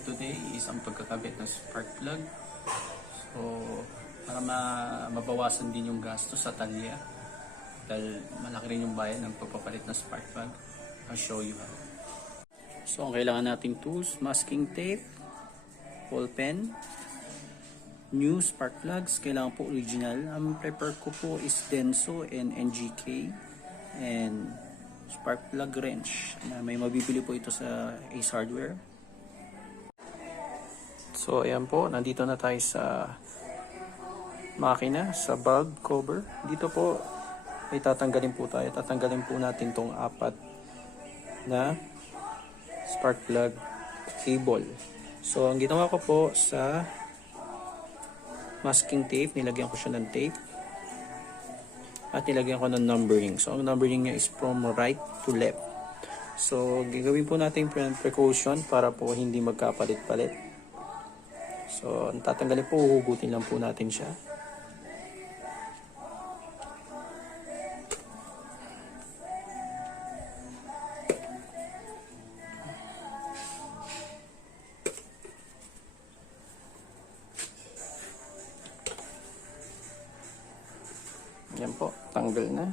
natin today is ang pagkakabit ng spark plug. So, para mabawasan din yung gastos sa talya. Dahil malaki rin yung bayad ng pagpapalit ng spark plug. I'll show you how. So, ang kailangan nating tools, masking tape, ball pen, new spark plugs, kailangan po original. Ang prefer ko po is Denso and NGK and spark plug wrench. May mabibili po ito sa Ace Hardware. So ayan po, nandito na tayo sa makina, sa bulb cover. Dito po ay tatanggalin po tayo. Tatanggalin po natin tong apat na spark plug cable. So ang ginawa ko po sa masking tape, nilagyan ko siya ng tape at nilagyan ko ng numbering. So ang numbering niya is from right to left. So gagawin po natin precaution para po hindi magkapalit-palit. So ang tatanggalin po, huhugutin lang po natin siya. Yan po, tanggal na.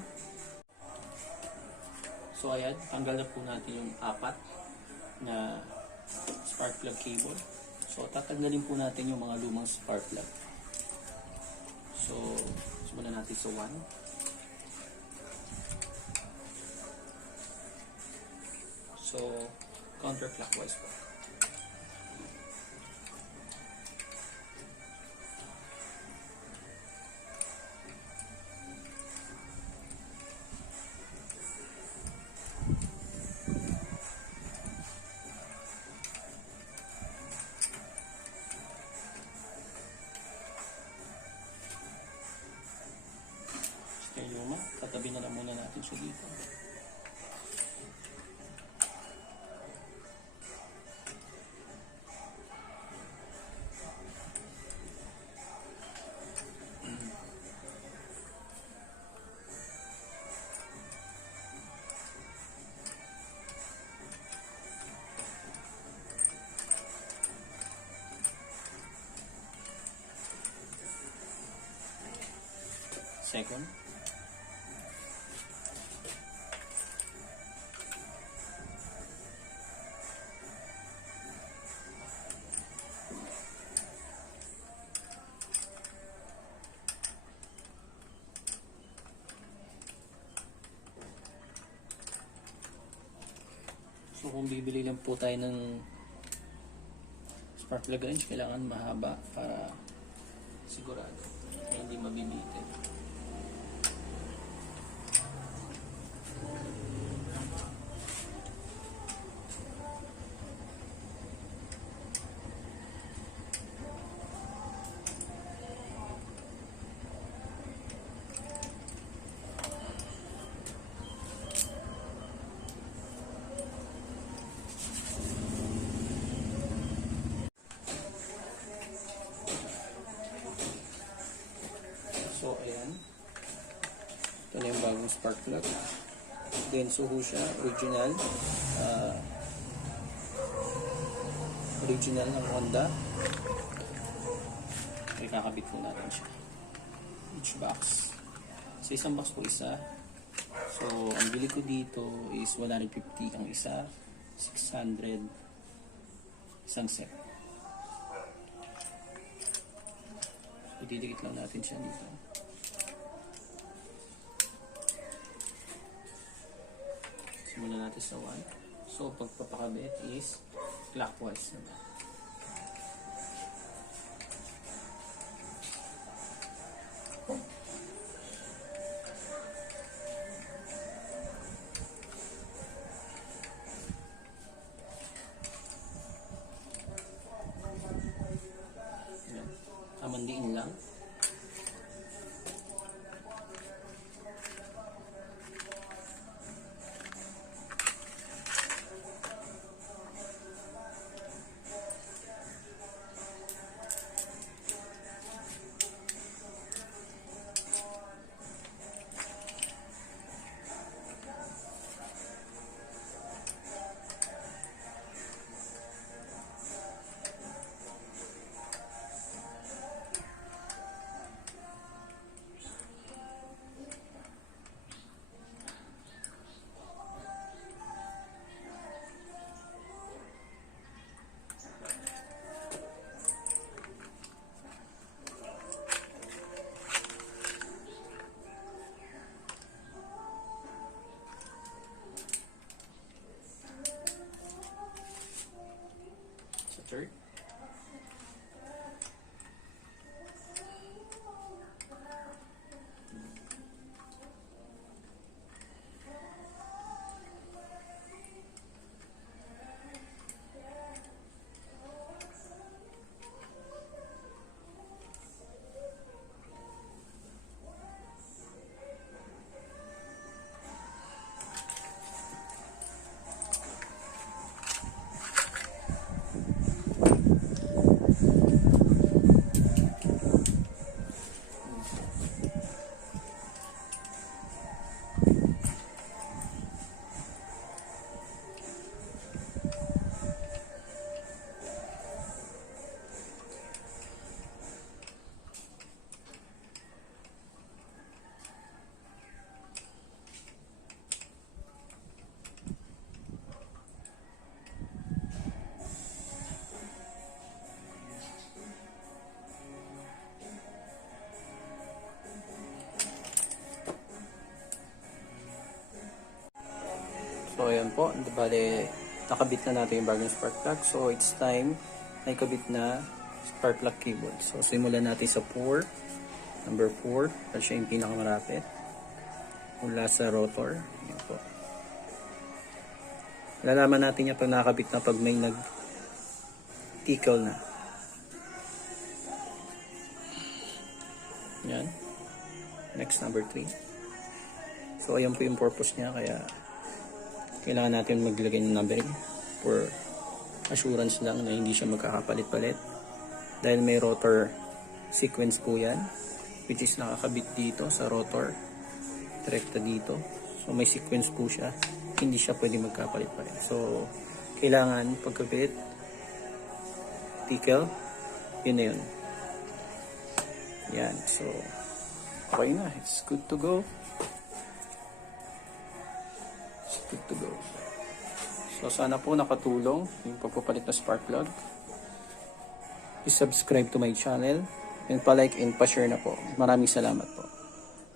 So ayan, tanggal na po natin yung apat na spark plug cable. So tatanggalin po natin yung mga lumang spark plug. So simulan natin sa 1. So counterclockwise po. Tatabi na lang muna natin siya dito. Second. So kung bibili lang po tayo ng spark plug wrench, kailangan mahaba para sigurado na hindi mabibitin. So ayan, ito na yung bagong spark plug. Denso ho siya, original ng Honda. Okay, kakabit po natin siya, each box. So isang box po isa. So ang bili ko dito is 150 ang isa, 600 isang set. So didikit lang natin siya dito. Simulan natin sa 1. So pagpapakabit is clockwise naman. Tamandiin lang. So ayan po, bale nakabit na natin yung bagong spark plug. So it's time na ikabit na spark plug cable. So simulan natin sa 4, number 4, dahil siya yung pinakamarapit mula sa rotor. Ayan po. Lalaman natin yan pag nakakabit na, pag may nag-tickle na. Yan. Next, number 3. So ayan po yung purpose niya, kaya kailangan natin maglagay ng numbering for assurance lang na hindi siya magkakapalit-palit. Dahil may rotor sequence po yan, which is nakakabit dito sa rotor, direkta dito. So may sequence po siya, hindi siya pwede magkapalit-palit. So kailangan pagkabit, tickle, yun na yun. Yan, so okay na, it's good to go. It's good to go. So sana po nakatulong yung pagpapalit na spark plug. I-subscribe to my channel and pa-like and pa-share na po. Maraming salamat po.